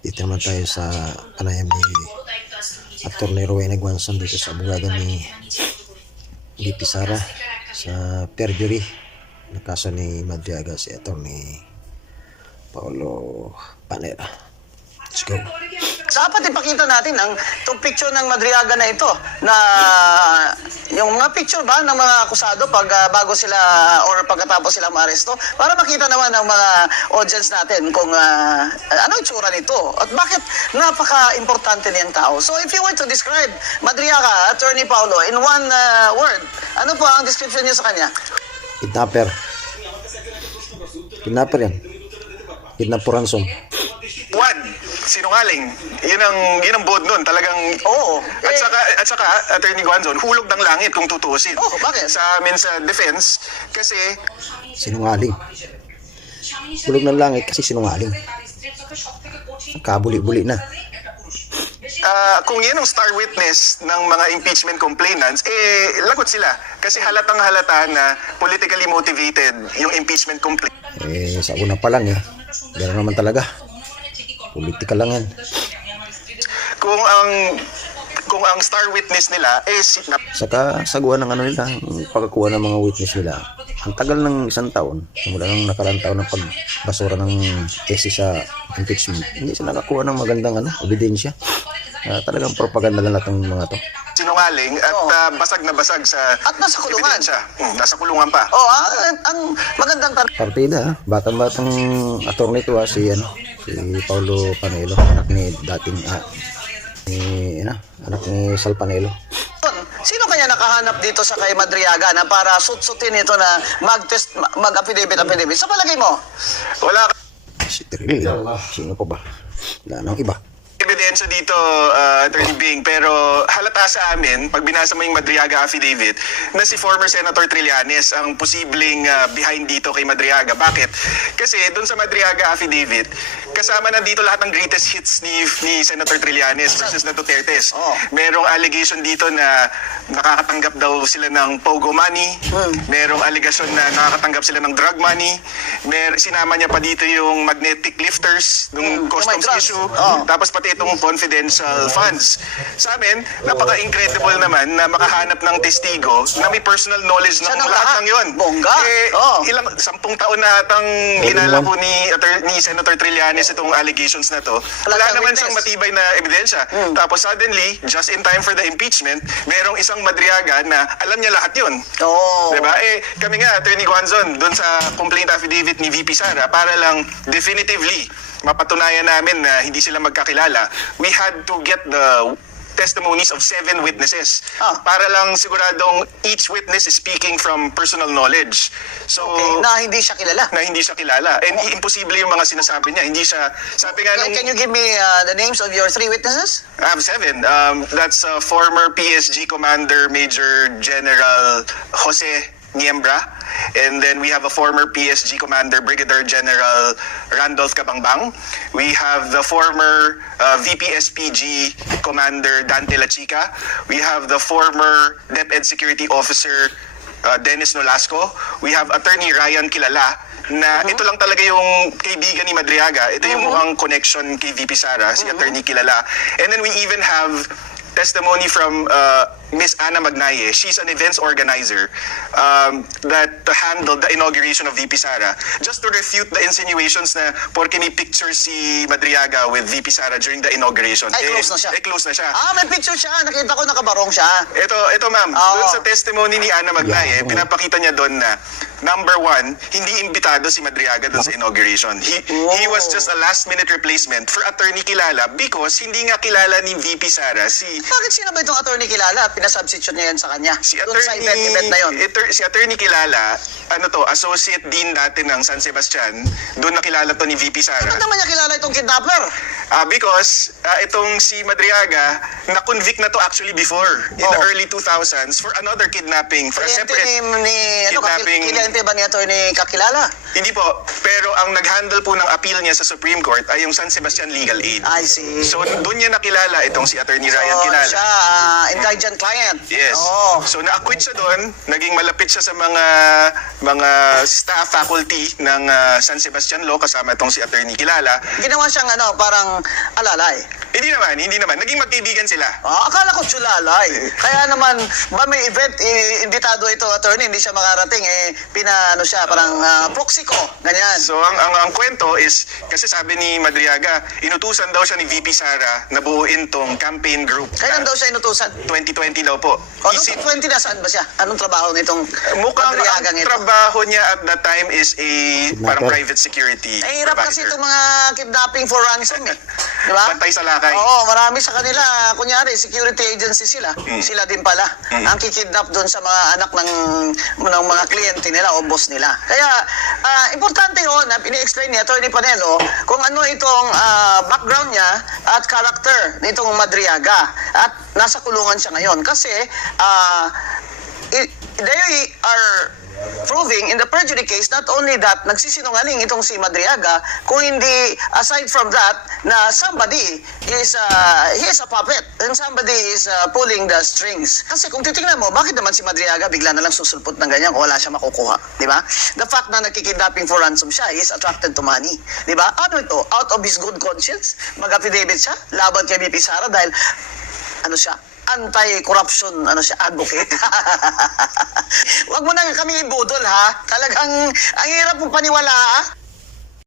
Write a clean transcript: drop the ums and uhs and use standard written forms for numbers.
Dito naman tayo sa panayam ni Atty. Rowena Guanzon dito sa abogado ni VP Sara sa perjury na kaso ni Madriaga, si Atty. Paulo Panela. Let's go. Dapat ipakita natin itong picture ng Madriaga na ito, na yung mga picture ba ng mga akusado bago sila or pagkatapos sila maaresto, para makita naman ng mga audience natin kung ano yung tsura nito at bakit napaka-importante niyang tao. So if you were to describe Madriaga, Attorney Paulo, in one word, ano po ang description niyo sa kanya? Kidnapper. Kidnapper yan. Kidnapper ransom. One, sinungaling. Yun ang bold nun. Talagang, Oo. At saka, Attorney Guanzon, hulog ng langit kung tutuusin. Oh, bakit? Sa amin sa defense, kasi Sinungaling. Hulog ng langit kasi sinungaling. Kabuli-buli na. kung yan ang star witness ng mga impeachment complainants, lagot sila. Kasi halatang halata na politically motivated yung impeachment complaint. Sa una pa lang gano'n naman talaga. Politika lang yan. Kung ang star witness nila Saka sagwa ng nila, pagkakuha ng mga witness nila. Ang tagal ng isang taon, mula ng nakarang taon ng pagbasura ng essay sa impeachment, hindi sila nakakuha ng magandang ebidensya. Talagang propaganda lang lahat ng mga to. Sinungaling at basag na basag sa At nasa kulungan. ebidensya. Nasa kulungan pa. Ang magandang tanong. Partida, batang-batang attorney to si Paulo Panelo, anak ni anak ni Sal Panelo. Sino kaya nakahanap dito sa kay Madriaga na para sut-sutin ito na mag-affidavit? Sa palagay mo? Wala Si Trill, sino pa ba? Wala nang iba. ebidensya dito, Attorney Bing, pero halata sa amin, pag binasa mo yung Madriaga affidavit, na si former Senator Trillanes ang posibleng behind dito kay Madriaga. Bakit? Kasi doon sa Madriaga affidavit, kasama na dito lahat ng greatest hits ni Senator Trillanes versus na Dutertes. Merong allegation dito na nakakatanggap daw sila ng pogo money. Merong allegation na nakakatanggap sila ng drug money. Sinama niya pa dito yung magnetic lifters, yung customs issue. Tapos pati itong confidential funds. Sa amin, napaka-incredible naman na makahanap ng testigo na may personal knowledge ng lahat ng yun. Bongga. 10 taon na atang linala po ni Senator Trillanes itong allegations na to. Wala naman siyang matibay na ebidensya. Tapos suddenly, just in time for the impeachment, merong isang Madriaga na alam niya lahat yun. Diba? Kami nga, Attorney Guanzon, dun sa complaint affidavit ni VP Sara, para lang definitively mapatunayan namin na hindi sila magkakilala, we had to get the testimonies of 7 witnesses para lang siguradong each witness is speaking from personal knowledge. So, Na hindi siya kilala. And imposible yung mga sinasabi niya. Hindi siya, sabi nga nung... Can you give me the names of your 3 witnesses? I have 7. That's former PSG Commander Major General Jose Niembra. And then we have a former PSG Commander Brigadier General Randolph Cabangbang. We have the former VP-SPG Commander Dante Lachica. We have the former DepEd Security Officer Dennis Nolasco. We have Attorney Ryan Kilala, na ito lang talaga yung kaibigan ni Madriaga. Ito yung mukhang connection kay VP Sara, si Attorney Kilala. And then we even have testimony from Miss Ana Magnaye. She's an events organizer that handled the inauguration of VP Sara. Just to refute the insinuations na porke may picture si Madriaga with VP Sara during the inauguration. Close na siya. Close na siya. May picture siya. Nakita ko nakabarong siya. Ito ma'am, doon sa testimony ni Ana Magnaye, pinapakita niya doon na number 1, hindi imbitado si Madriaga doon sa inauguration. He was just a last-minute replacement for Attorney Kilala because hindi nga kilala ni VP Sara Bakit sino ba itong attorney kilala? Pinasubstitute niya yan sa kanya. Doon sa Attorney, event na yun. si Attorney Kilala, associate dean dati ng San Sebastian, doon nakilala to ni VP Sara. Bakit naman niya kilala itong kidnapper? Because itong si Madriaga, na-convict na to actually before, in the early 2000s, for another kidnapping, for a Kliyente separate kliyente ba ni attorney kakilala? Hindi po, pero ang nag-handle po ng appeal niya sa Supreme Court ay yung San Sebastian Legal Aid. I see. So doon niya nakilala itong si Attorney Ryan Kilala. Siya, indigent client. client. Yes. Oo. So na-acquit siya doon, naging malapit siya sa mga staff faculty ng San Sebastian Law kasama itong si Attorney Kilala. Ginawa siyang parang alalay. Hindi naman. Naging magkaibigan sila. Akala ko tsulalay. Kaya naman, ba may event, imbitado ito, attorney, hindi siya makarating, pinaano siya, parang proxy ko, ganyan. So ang kwento is, kasi sabi ni Madriaga, inutusan daw siya ni VP Sara na buuin tong campaign group. Kailan daw siya inutusan? 2020 daw po. O, noong 20 na, saan ba siya? Anong trabaho nitong Mukhang ang Madriagang ito? trabaho niya at that time is a parang Kidnapper. private security Ay, hirap kasi provider. itong mga kidnapping for ransom Di ba? Bantay sa lakay. Oo, marami sa kanila, kunyari, security agency sila. Sila din pala. Ang kikidnap doon sa mga anak ng mga kliyente nila o boss nila. Kaya, importante yun na pini-explain ni Atty. Panelo kung ano itong background niya at character nitong Madriaga. At nasa kulungan siya ngayon. Kasi, they are proving in the perjury case not only that nagsisinungaling itong si Madriaga, kung hindi aside from that na somebody is he is a puppet and somebody is pulling the strings. Kasi kung titingnan mo, bakit naman si Madriaga bigla na lang susulpot ng ganyan kung wala siya makukuha, di ba? The fact na nagkikidnapping for ransom siya is attracted to money, di ba? Ano ito? Out of his good conscience, mag-affidavit siya laban kay VP Sara dahil ano siya? Anti-corruption, advocate. Wag mo na kami ibudol, ha? Talagang, ang hirap mo paniwala, ha?